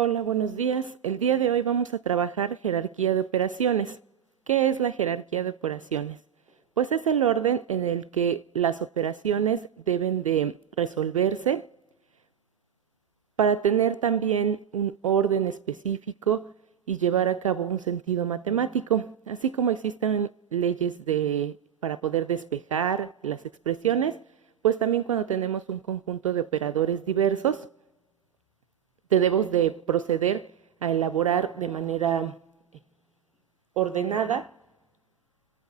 Hola, buenos días. El día de hoy vamos a trabajar jerarquía de operaciones. ¿Qué es la jerarquía de operaciones? Pues es el orden en el que las operaciones deben de resolverse para tener también un orden específico y llevar a cabo un sentido matemático, así como existen leyes para poder despejar las expresiones, pues también cuando tenemos un conjunto de operadores diversos, debemos de proceder a elaborar de manera ordenada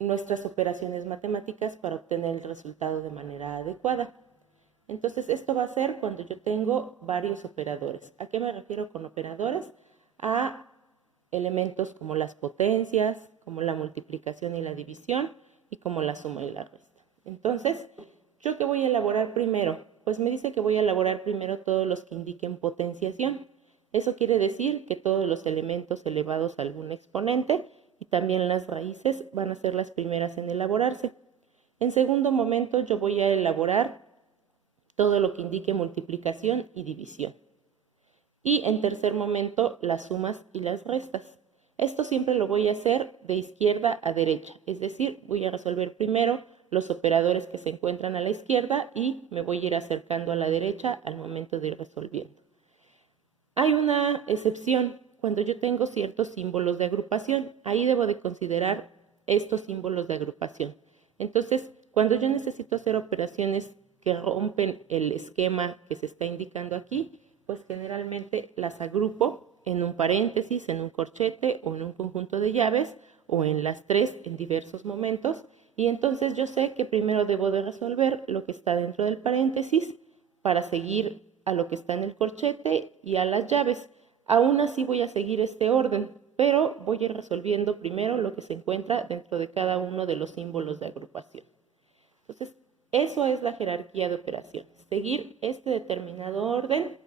nuestras operaciones matemáticas para obtener el resultado de manera adecuada. Entonces, esto va a ser cuando yo tengo varios operadores. ¿A qué me refiero con operadores? A elementos como las potencias, como la multiplicación y la división, y como la suma y la resta. Entonces, ¿yo qué voy a elaborar primero? Pues me dice que voy a elaborar primero todos los que indiquen potenciación. Eso quiere decir que todos los elementos elevados a algún exponente y también las raíces van a ser las primeras en elaborarse. En segundo momento, yo voy a elaborar todo lo que indique multiplicación y división. Y en tercer momento, las sumas y las restas. Esto siempre lo voy a hacer de izquierda a derecha, es decir, voy a resolver primero los operadores que se encuentran a la izquierda y me voy a ir acercando a la derecha al momento de ir resolviendo. Hay una excepción cuando yo tengo ciertos símbolos de agrupación. Ahí debo de considerar estos símbolos de agrupación. Entonces, cuando yo necesito hacer operaciones que rompen el esquema que se está indicando aquí, pues generalmente las agrupo en un paréntesis, en un corchete o en un conjunto de llaves o en las tres en diversos momentos. Y entonces yo sé que primero debo de resolver lo que está dentro del paréntesis para seguir a lo que está en el corchete y a las llaves. Aún así voy a seguir este orden, pero voy a ir resolviendo primero lo que se encuentra dentro de cada uno de los símbolos de agrupación. Entonces, eso es la jerarquía de operaciones, seguir este determinado orden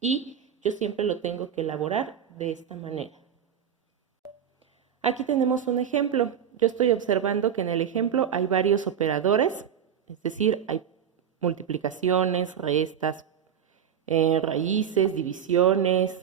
y yo siempre lo tengo que elaborar de esta manera. Aquí tenemos un ejemplo. Yo estoy observando que en el ejemplo hay varios operadores, es decir, hay multiplicaciones, restas, raíces, divisiones,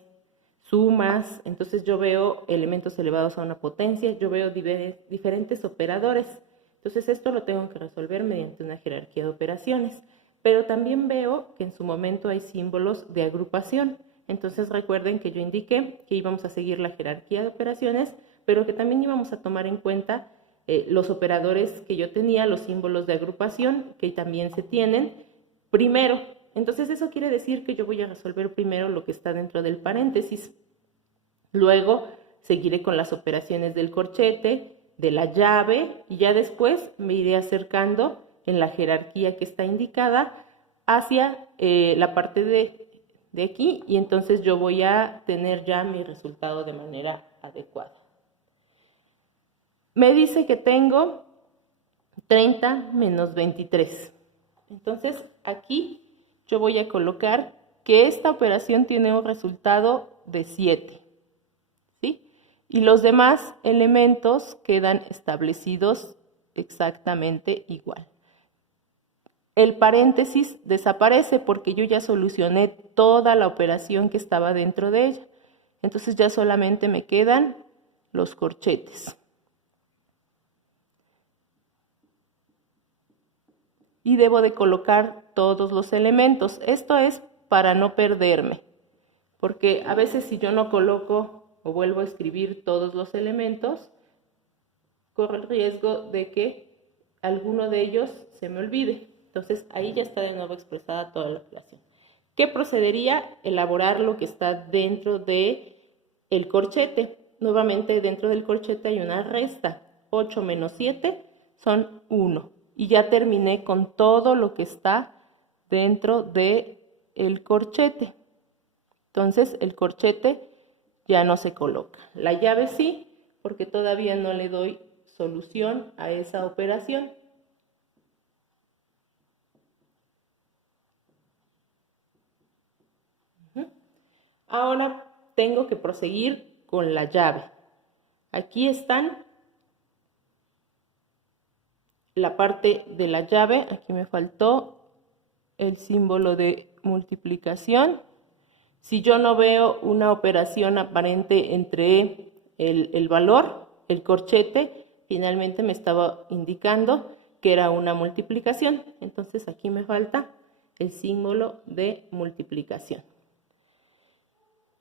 sumas. Entonces yo veo elementos elevados a una potencia, yo veo diferentes operadores. Entonces esto lo tengo que resolver mediante una jerarquía de operaciones. Pero también veo que en su momento hay símbolos de agrupación. Entonces recuerden que yo indiqué que íbamos a seguir la jerarquía de operaciones, pero que también íbamos a tomar en cuenta los operadores que yo tenía, los símbolos de agrupación que también se tienen primero. Entonces eso quiere decir que yo voy a resolver primero lo que está dentro del paréntesis. Luego seguiré con las operaciones del corchete, de la llave, y ya después me iré acercando en la jerarquía que está indicada hacia la parte de aquí, y entonces yo voy a tener ya mi resultado de manera adecuada. Me dice que tengo 30 menos 23. Entonces aquí yo voy a colocar que esta operación tiene un resultado de 7. ¿Sí? Y los demás elementos quedan establecidos exactamente igual. El paréntesis desaparece porque yo ya solucioné toda la operación que estaba dentro de ella. Entonces ya solamente me quedan los corchetes. Y debo de colocar todos los elementos. Esto es para no perderme, porque a veces si yo no coloco o vuelvo a escribir todos los elementos, corro el riesgo de que alguno de ellos se me olvide. Entonces ahí ya está de nuevo expresada toda la operación. ¿Qué procedería? Elaborar lo que está dentro de el corchete. Nuevamente dentro del corchete hay una resta. 8 menos 7 son 1. Y ya terminé con todo lo que está dentro de el corchete. Entonces el corchete ya no se coloca. La llave sí, porque todavía no le doy solución a esa operación. Ahora tengo que proseguir con la llave. Aquí están la parte de la llave. Aquí me faltó el símbolo de multiplicación. Si yo no veo una operación aparente entre el valor, el corchete, finalmente me estaba indicando que era una multiplicación. Entonces aquí me falta el símbolo de multiplicación.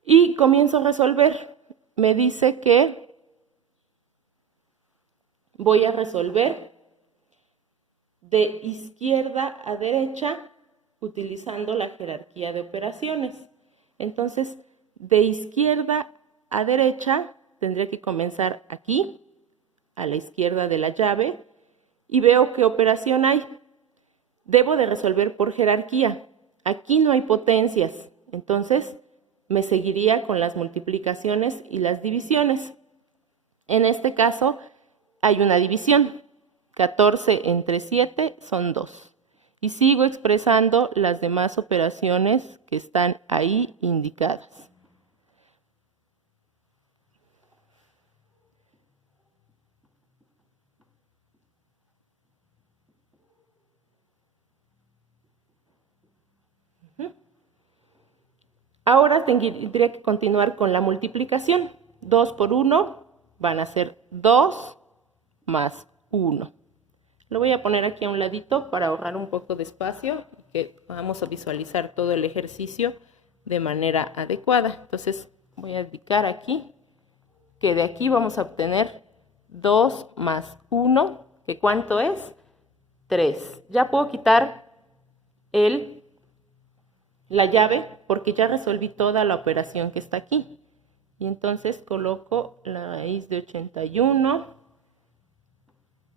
Y comienzo a resolver. Me dice que voy a resolver de izquierda a derecha utilizando la jerarquía de operaciones. Entonces, de izquierda a derecha tendría que comenzar aquí, a la izquierda de la llave, y veo qué operación hay. Debo de resolver por jerarquía. Aquí no hay potencias, entonces me seguiría con las multiplicaciones y las divisiones. En este caso hay una división. 14 entre 7 son 2. Y sigo expresando las demás operaciones que están ahí indicadas. Ahora tendría que continuar con la multiplicación. 2 por 1 van a ser 2 más 1. Lo voy a poner aquí a un ladito para ahorrar un poco de espacio y que podamos visualizar todo el ejercicio de manera adecuada. Entonces voy a indicar aquí que de aquí vamos a obtener 2 más 1, que ¿cuánto es? 3. Ya puedo quitar la llave porque ya resolví toda la operación que está aquí. Y entonces coloco la raíz de 81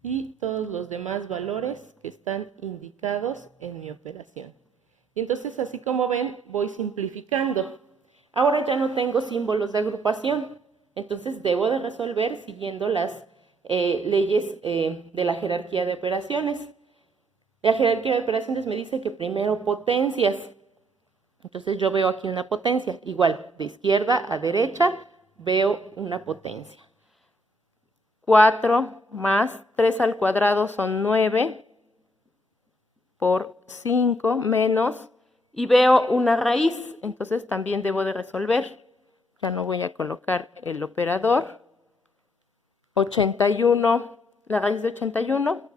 y todos los demás valores que están indicados en mi operación. Y entonces, así como ven, voy simplificando. Ahora ya no tengo símbolos de agrupación, entonces debo de resolver siguiendo las leyes de la jerarquía de operaciones. La jerarquía de operaciones me dice que primero potencias. Entonces yo veo aquí una potencia, igual de izquierda a derecha veo una potencia. 4 más 3 al cuadrado son 9 por 5 menos, y veo una raíz, entonces también debo de resolver. Ya no voy a colocar el operador. 81, la raíz de 81,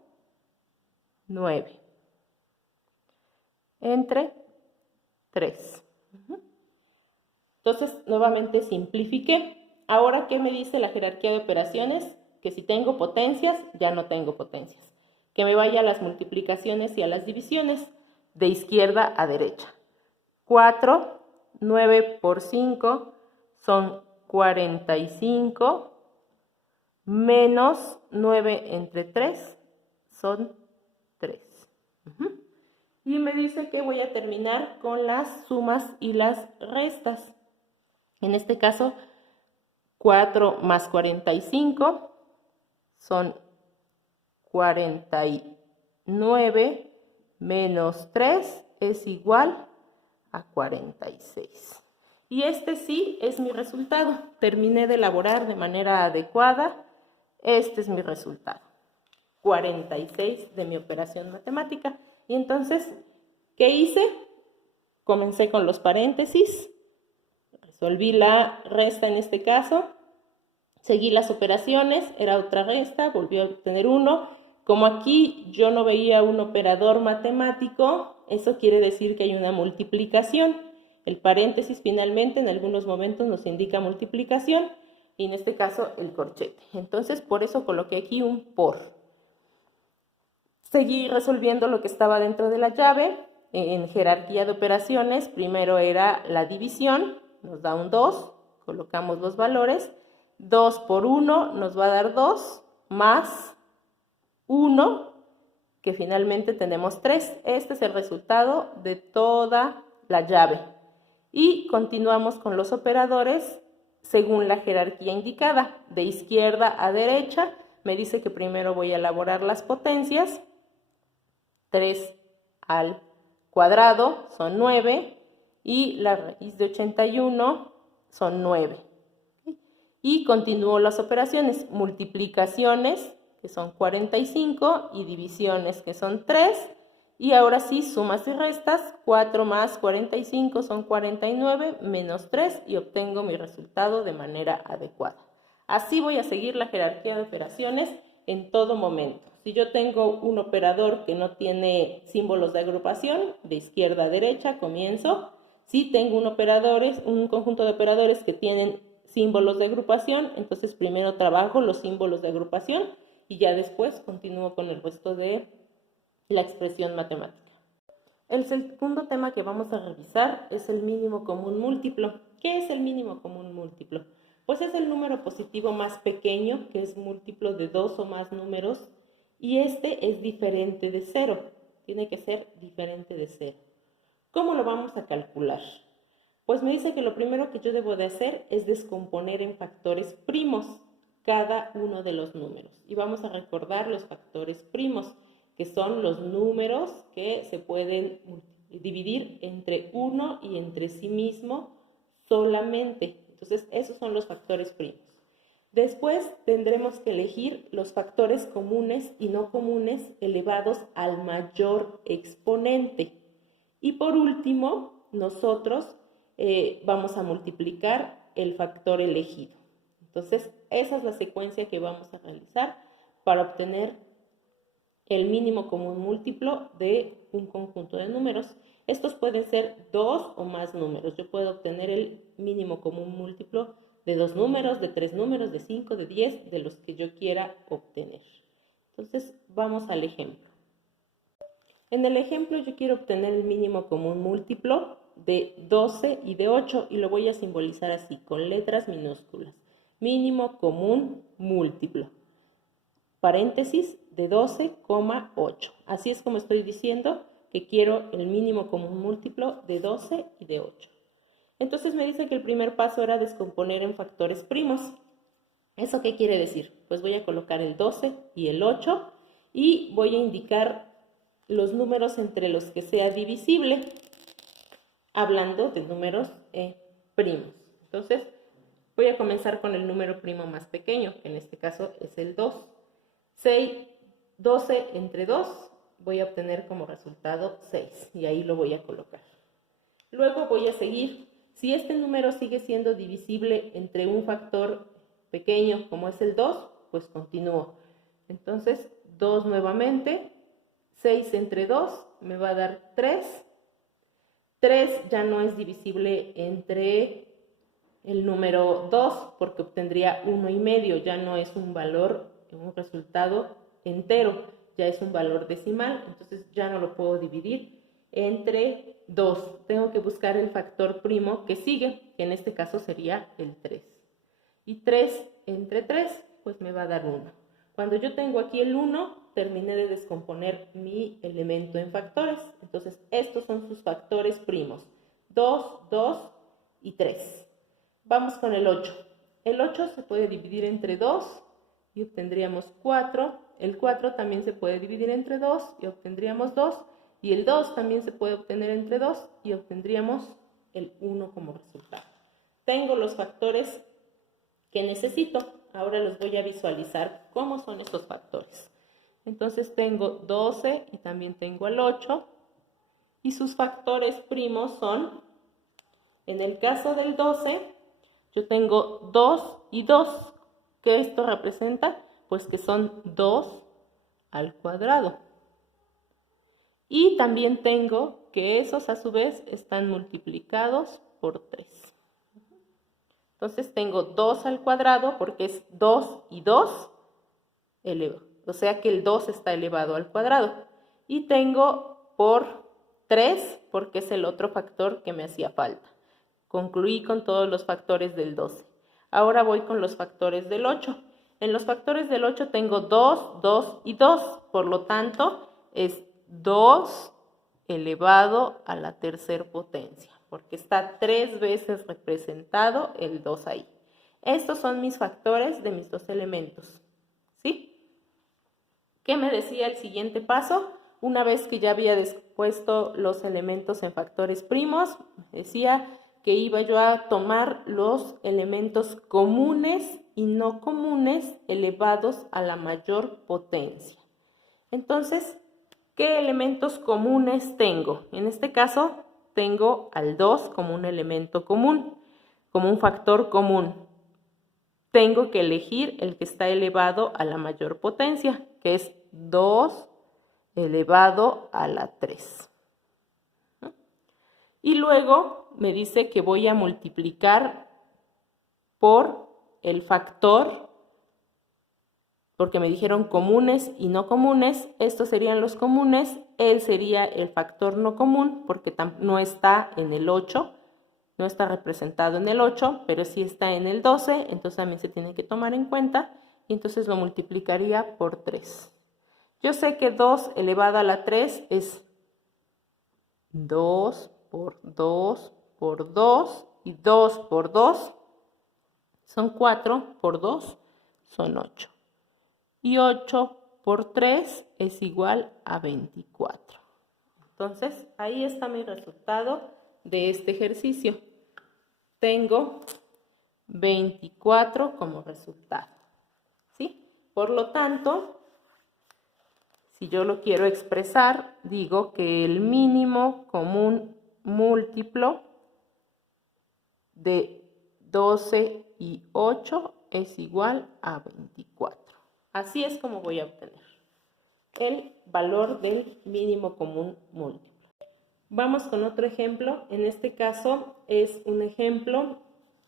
9. Entre 3. Entonces, nuevamente simplifiqué. Ahora, ¿qué me dice la jerarquía de operaciones? Que si tengo potencias, ya no tengo potencias. Que me vaya a las multiplicaciones y a las divisiones, de izquierda a derecha. 4, 9 por 5 son 45, menos 9 entre 3 son 3. Y me dice que voy a terminar con las sumas y las restas. En este caso, 4 más 45 son 49 menos 3 es igual a 46. Y este sí es mi resultado. Terminé de elaborar de manera adecuada. Este es mi resultado. 46 de mi operación matemática. Y entonces, ¿qué hice? Comencé con los paréntesis. Resolví la resta en este caso. Seguí las operaciones, era otra resta, volví a obtener 1. Como aquí yo no veía un operador matemático, eso quiere decir que hay una multiplicación. El paréntesis finalmente en algunos momentos nos indica multiplicación y en este caso el corchete. Entonces por eso coloqué aquí un por. Seguí resolviendo lo que estaba dentro de la llave. En jerarquía de operaciones, primero era la división, nos da un 2, colocamos los valores. 2 por 1 nos va a dar 2, más 1, que finalmente tenemos 3. Este es el resultado de toda la llave. Y continuamos con los operadores según la jerarquía indicada. De izquierda a derecha, me dice que primero voy a elaborar las potencias. 3 al cuadrado son 9 y la raíz de 81 son 9. Y continúo las operaciones, multiplicaciones, que son 45, y divisiones, que son 3, Y ahora sí, sumas y restas, 4 más 45 son 49, menos 3 y obtengo mi resultado de manera adecuada. Así voy a seguir la jerarquía de operaciones en todo momento. Si yo tengo un operador que no tiene símbolos de agrupación, de izquierda a derecha comienzo. Si tengo un conjunto de operadores que tienen símbolos de agrupación, entonces primero trabajo los símbolos de agrupación y ya después continúo con el resto de la expresión matemática. El segundo tema que vamos a revisar es el mínimo común múltiplo. ¿Qué es el mínimo común múltiplo? Pues es el número positivo más pequeño, que es múltiplo de 2 o más números, y este es diferente de 0. Tiene que ser diferente de 0. ¿Cómo lo vamos a calcular? Pues me dice que lo primero que yo debo de hacer es descomponer en factores primos cada uno de los números. Y vamos a recordar los factores primos, que son los números que se pueden dividir entre uno y entre sí mismo solamente. Entonces, esos son los factores primos. Después tendremos que elegir los factores comunes y no comunes elevados al mayor exponente. Y por último, nosotros vamos a multiplicar el factor elegido. Entonces, esa es la secuencia que vamos a realizar para obtener el mínimo común múltiplo de un conjunto de números. Estos pueden ser 2 o más números. Yo puedo obtener el mínimo común múltiplo de 2 números, de 3 números, de 5, de 10, de los que yo quiera obtener. Entonces, vamos al ejemplo. En el ejemplo yo quiero obtener el mínimo común múltiplo de 12 y de 8 y lo voy a simbolizar así, con letras minúsculas. Mínimo común múltiplo. Paréntesis de 12,8. Así es como estoy diciendo que quiero el mínimo común múltiplo de 12 y de 8. Entonces me dice que el primer paso era descomponer en factores primos. ¿Eso qué quiere decir? Pues voy a colocar el 12 y el 8 y voy a indicar los números entre los que sea divisible, hablando de números primos. Entonces voy a comenzar con el número primo más pequeño, que en este caso es el 2. 12 entre 2 voy a obtener como resultado 6 y ahí lo voy a colocar. Luego voy a seguir. Si este número sigue siendo divisible entre un factor pequeño como es el 2, pues continúo. Entonces 2 nuevamente, 6 entre 2 me va a dar 3. 3 ya no es divisible entre el número 2 porque obtendría 1,5, ya no es un valor, un resultado entero, ya es un valor decimal, entonces ya no lo puedo dividir entre 2. Tengo que buscar el factor primo que sigue, que en este caso sería el 3. Y 3 entre 3, pues me va a dar 1. Cuando yo tengo aquí el 1, terminé de descomponer mi elemento en factores. Entonces, estos son sus factores primos. 2, 2 y 3. Vamos con el 8. El 8 se puede dividir entre 2 y obtendríamos 4. El 4 también se puede dividir entre 2 y obtendríamos 2. Y el 2 también se puede obtener entre 2 y obtendríamos el 1 como resultado. Tengo los factores que necesito. Ahora los voy a visualizar cómo son estos factores. Entonces tengo 12 y también tengo el 8. Y sus factores primos son, en el caso del 12, yo tengo 2 y 2. ¿Qué esto representa? Pues que son 2 al cuadrado. Y también tengo que esos a su vez están multiplicados por 3. Entonces tengo 2 al cuadrado porque es 2 y 2 elevado. O sea que el 2 está elevado al cuadrado. Y tengo por 3 porque es el otro factor que me hacía falta. Concluí con todos los factores del 12. Ahora voy con los factores del 8. En los factores del 8 tengo 2, 2 y 2. Por lo tanto, es 2 elevado a la tercera potencia, porque está 3 veces representado el 2 ahí. Estos son mis factores de mis dos elementos, ¿sí? ¿Qué me decía el siguiente paso? Una vez que ya había dispuesto los elementos en factores primos, decía que iba yo a tomar los elementos comunes y no comunes elevados a la mayor potencia. Entonces, ¿Qué elementos comunes tengo? En este caso, tengo al 2 como un elemento común, como un factor común. Tengo que elegir el que está elevado a la mayor potencia, que es 2 elevado a la 3. Y luego me dice que voy a multiplicar por el factor, porque me dijeron comunes y no comunes. Estos serían los comunes, él sería el factor no común, porque no está en el 8, no está representado en el 8, pero sí está en el 12, entonces también se tiene que tomar en cuenta, y entonces lo multiplicaría por 3. Yo sé que 2 elevado a la 3 es 2 por 2 por 2, y 2 por 2 son 4, por 2 son 8. Y 8 por 3 es igual a 24. Entonces, ahí está mi resultado de este ejercicio. Tengo 24 como resultado, ¿sí? Por lo tanto, si yo lo quiero expresar, digo que el mínimo común múltiplo de 12 y 8 es igual a 24. Así es como voy a obtener el valor del mínimo común múltiplo. Vamos con otro ejemplo. En este caso es un ejemplo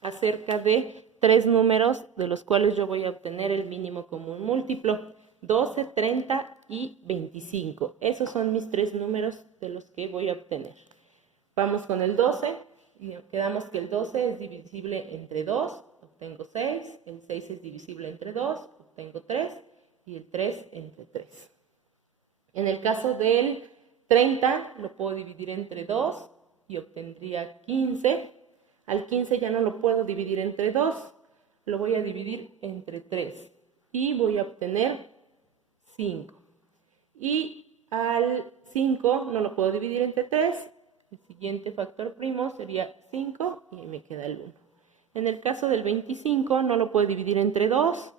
acerca de 3 números de los cuales yo voy a obtener el mínimo común múltiplo: 12, 30 y 25. Esos son mis 3 números de los que voy a obtener. Vamos con el 12. Quedamos que el 12 es divisible entre 2, obtengo 6. El 6 es divisible entre 2, obtengo 3. Y el 3 entre 3. En el caso del 30 lo puedo dividir entre 2 y obtendría 15. Al 15 ya no lo puedo dividir entre 2, lo voy a dividir entre 3 y voy a obtener 5. Y al 5 no lo puedo dividir entre 3, el siguiente factor primo sería 5 y me queda el 1. En el caso del 25 no lo puedo dividir entre 2,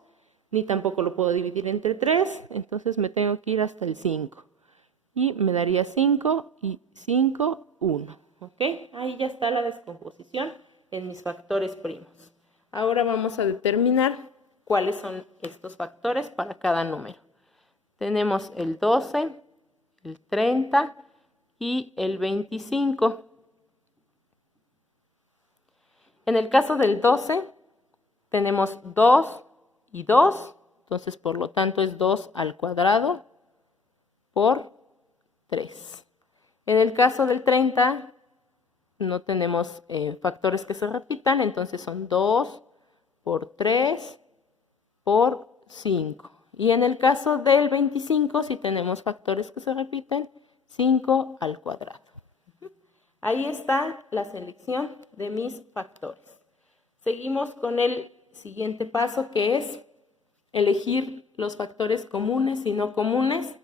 ni tampoco lo puedo dividir entre 3, entonces me tengo que ir hasta el 5. Y me daría 5 y 5, 1. ¿Ok? Ahí ya está la descomposición en mis factores primos. Ahora vamos a determinar cuáles son estos factores para cada número. Tenemos el 12, el 30 y el 25. En el caso del 12, tenemos 2 y 2, entonces por lo tanto es 2 al cuadrado por 3. En el caso del 30 no tenemos factores que se repitan, entonces son 2 por 3 por 5. Y en el caso del 25 sí tenemos factores que se repiten, 5 al cuadrado. Ahí está la selección de mis factores. Seguimos con el siguiente paso, que es elegir los factores comunes y no comunes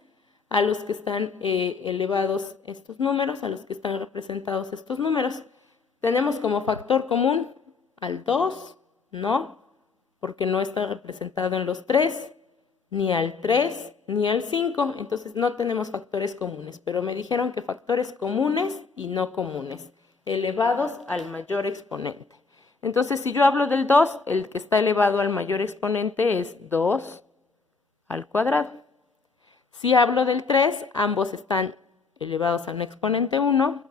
a los que están elevados estos números, a los que están representados estos números. Tenemos como factor común al 2, no, porque no está representado en los 3, ni al 3, ni al 5, entonces no tenemos factores comunes, pero me dijeron que factores comunes y no comunes, elevados al mayor exponente. Entonces, si yo hablo del 2, el que está elevado al mayor exponente es 2 al cuadrado. Si hablo del 3, ambos están elevados a un exponente 1.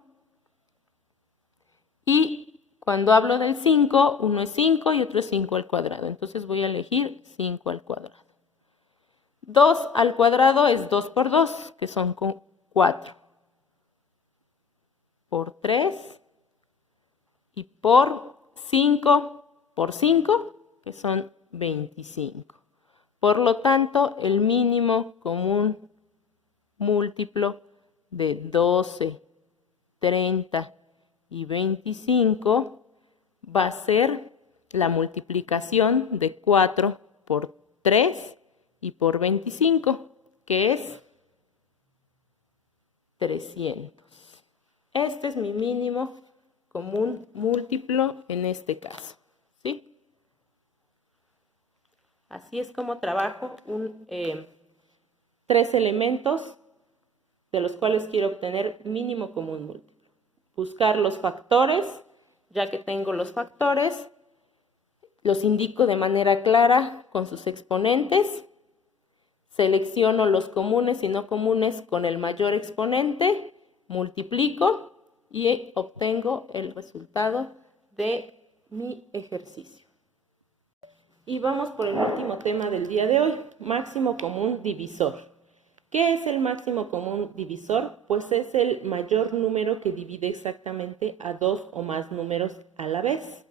Y cuando hablo del 5, uno es 5 y otro es 5 al cuadrado. Entonces voy a elegir 5 al cuadrado. 2 al cuadrado es 2 por 2, que son 4. Por 3 y por 5 por 5, que son 25. Por lo tanto, el mínimo común múltiplo de 12, 30 y 25 va a ser la multiplicación de 4 por 3 y por 25, que es 300. Este es mi mínimo común múltiplo en este caso, ¿sí? Así es como trabajo 3 elementos de los cuales quiero obtener mínimo común múltiplo. Buscar los factores, ya que tengo los factores, los indico de manera clara con sus exponentes, selecciono los comunes y no comunes con el mayor exponente, multiplico y obtengo el resultado de mi ejercicio. Y vamos por el último tema del día de hoy, máximo común divisor. ¿Qué es el máximo común divisor? Pues es el mayor número que divide exactamente a dos o más números a la vez.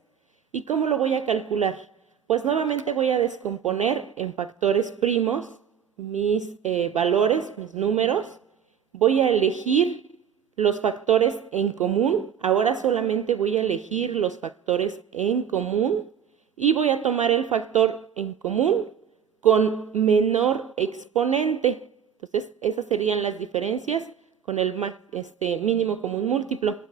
¿Y cómo lo voy a calcular? Pues nuevamente voy a descomponer en factores primos mis valores, mis números. Voy a elegir los factores en común. Ahora solamente voy a elegir los factores en común y voy a tomar el factor en común con menor exponente. Entonces, esas serían las diferencias con el mínimo común múltiplo.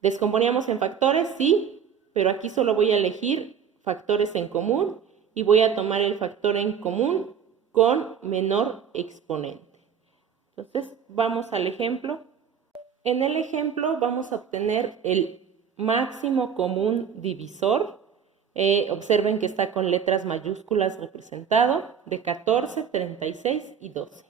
¿Descomponíamos en factores? Sí, pero aquí solo voy a elegir factores en común y voy a tomar el factor en común con menor exponente. Entonces, vamos al ejemplo. En el ejemplo vamos a obtener el máximo común divisor. Observen que está con letras mayúsculas representado, de 14, 36 y 12.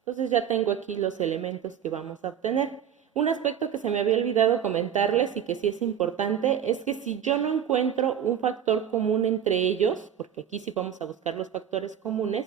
Entonces ya tengo aquí los elementos que vamos a obtener. Un aspecto que se me había olvidado comentarles y que sí es importante es que si yo no encuentro un factor común entre ellos, porque aquí sí vamos a buscar los factores comunes,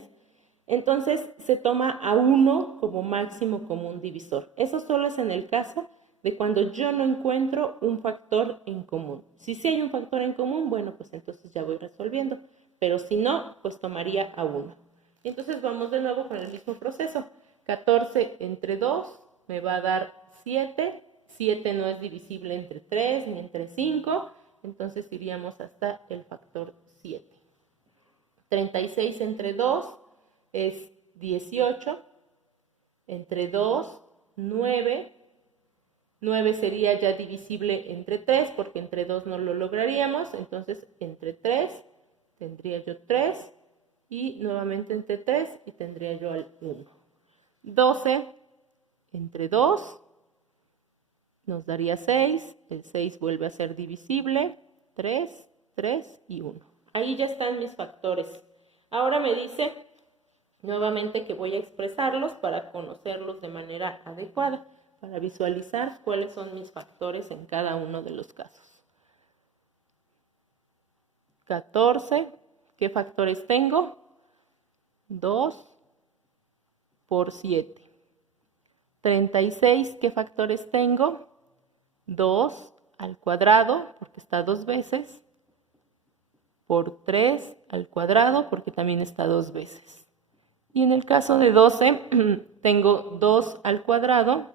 entonces se toma a 1 como máximo común divisor. Eso solo es en el caso de cuando yo no encuentro un factor en común. Si sí hay un factor en común, bueno, pues entonces ya voy resolviendo. Pero si no, pues tomaría a 1. Y entonces vamos de nuevo con el mismo proceso. 14 entre 2 me va a dar 7. 7 no es divisible entre 3 ni entre 5. Entonces iríamos hasta el factor 7. 36 entre 2 es 18. Entre 2, 9. 9 sería ya divisible entre 3 porque entre 2 no lo lograríamos. Entonces entre 3 tendría yo 3 y nuevamente entre 3 y tendría yo el 1. 12 entre 2 nos daría 6. El 6 vuelve a ser divisible. 3, 3 y 1. Ahí ya están mis factores. Ahora me dice nuevamente que voy a expresarlos para conocerlos de manera adecuada, para visualizar cuáles son mis factores en cada uno de los casos. 14, ¿qué factores tengo? 2 por 7. 36, ¿qué factores tengo? 2 al cuadrado, porque está 2 veces, por 3 al cuadrado, porque también está 2 veces. Y en el caso de 12, tengo 2 al cuadrado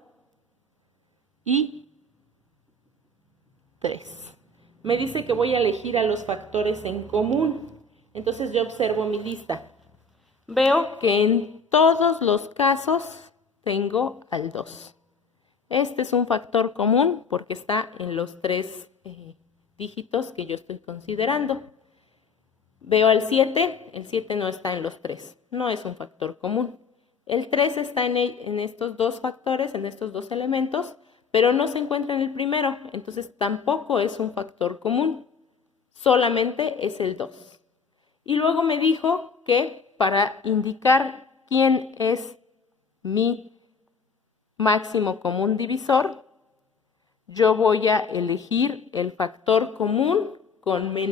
y 3. Me dice que voy a elegir a los factores en común. Entonces yo observo mi lista. Veo que en todos los casos tengo al 2. Este es un factor común porque está en los 3 dígitos que yo estoy considerando. Veo al 7, el 7 no está en los 3, no es un factor común. El 3 está en estos dos factores, en estos dos elementos, pero no se encuentra en el primero, entonces tampoco es un factor común, solamente es el 2. Y luego me dijo que para indicar quién es mi máximo común divisor, yo voy a elegir el factor común con menor